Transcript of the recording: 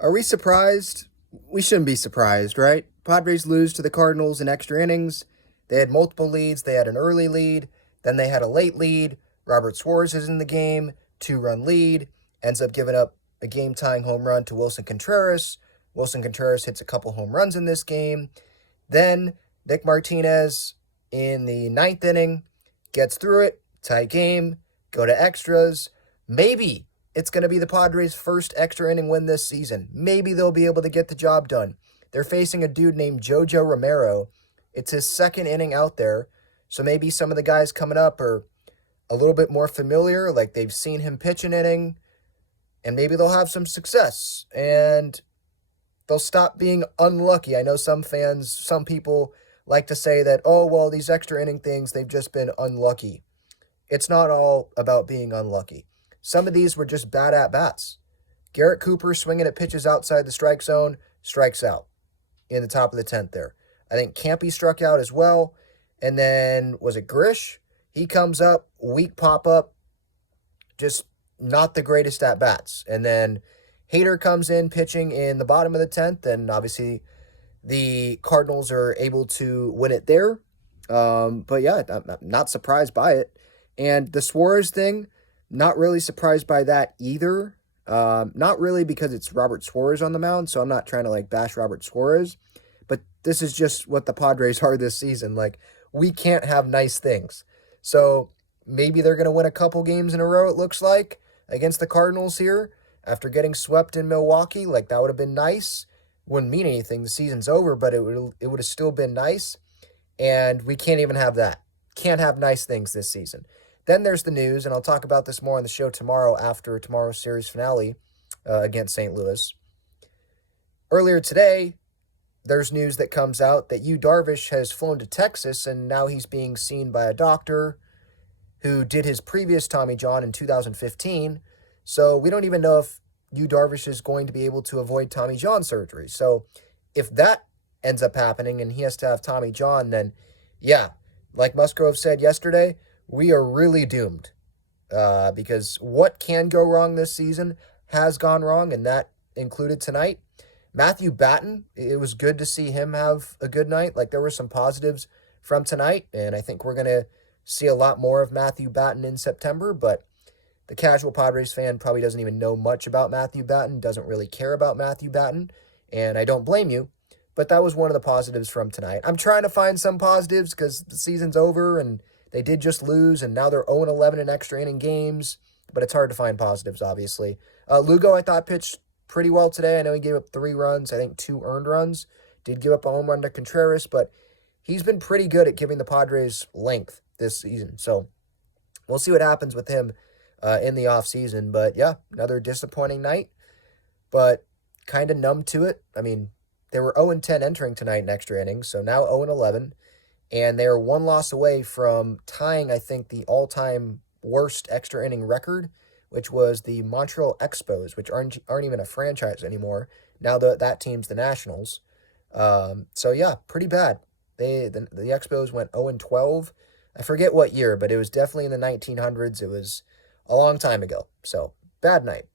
Are we surprised? We shouldn't be surprised, right? Padres lose to the Cardinals in extra innings. They had multiple leads. They had an early lead, then they had a late lead. Robert Suarez is in the game, 2-run lead, ends up giving up a game tying home run to Wilson Contreras. Wilson Contreras hits a couple home runs in this game. Then Nick Martinez in the ninth inning gets through it, tie game, go to extras. Maybe it's going to be the Padres' first extra inning win this season. Maybe they'll be able to get the job done. They're facing a dude named Jojo Romero. It's his second inning out there, so maybe some of the guys coming up are a little bit more familiar, like they've seen him pitch an inning, and maybe they'll have some success, and they'll stop being unlucky. I know some fans, some people like to say that, oh, well, these extra inning things, they've just been unlucky. It's not all about being unlucky. Some of these were just bad at-bats. Garrett Cooper swinging at pitches outside the strike zone, strikes out in the top of the 10th there. I think Campy struck out as well. And then, was it Grish? He comes up, weak pop-up, just not the greatest at-bats. And then Hader comes in pitching in the bottom of the 10th, and obviously the Cardinals are able to win it there. But yeah, I'm not surprised by it. And the Suarez thing, not really surprised by that either. Not really because it's Robert Suarez on the mound, so I'm not trying to bash Robert Suarez. But this is just what the Padres are this season. We can't have nice things. So maybe they're going to win a couple games in a row, it looks like, against the Cardinals here after getting swept in Milwaukee. That would have been nice. Wouldn't mean anything. The season's over, but it would have still been nice. And we can't even have that. Can't have nice things this season. Then there's the news, and I'll talk about this more on the show tomorrow after tomorrow's series finale against St. Louis. Earlier today, there's news that comes out that Yu Darvish has flown to Texas, and now he's being seen by a doctor who did his previous Tommy John in 2015. So we don't even know if Yu Darvish is going to be able to avoid Tommy John surgery. So if that ends up happening and he has to have Tommy John, then yeah, like Musgrove said yesterday, we are really doomed because what can go wrong this season has gone wrong, and that included tonight. Matthew Batten, it was good to see him have a good night. There were some positives from tonight, and I think we're going to see a lot more of Matthew Batten in September, but the casual Padres fan probably doesn't even know much about Matthew Batten, doesn't really care about Matthew Batten, and I don't blame you, but that was one of the positives from tonight. I'm trying to find some positives because the season's over, and they did just lose, and now they're 0-11 in extra inning games, but it's hard to find positives, obviously. Lugo, I thought, pitched pretty well today. I know he gave up 3 runs, I think 2 earned runs. Did give up a home run to Contreras, but he's been pretty good at giving the Padres length this season. So we'll see what happens with him in the offseason. But yeah, another disappointing night, but kind of numb to it. I mean, they were 0-10 entering tonight in extra innings, so now 0-11. And they are 1 loss away from tying, I think, the all-time worst extra inning record, which was the Montreal Expos, which aren't even a franchise anymore. Now that team's the Nationals. So yeah, pretty bad. The Expos went 0-12. I forget what year, but it was definitely in the 1900s. It was a long time ago. So bad night.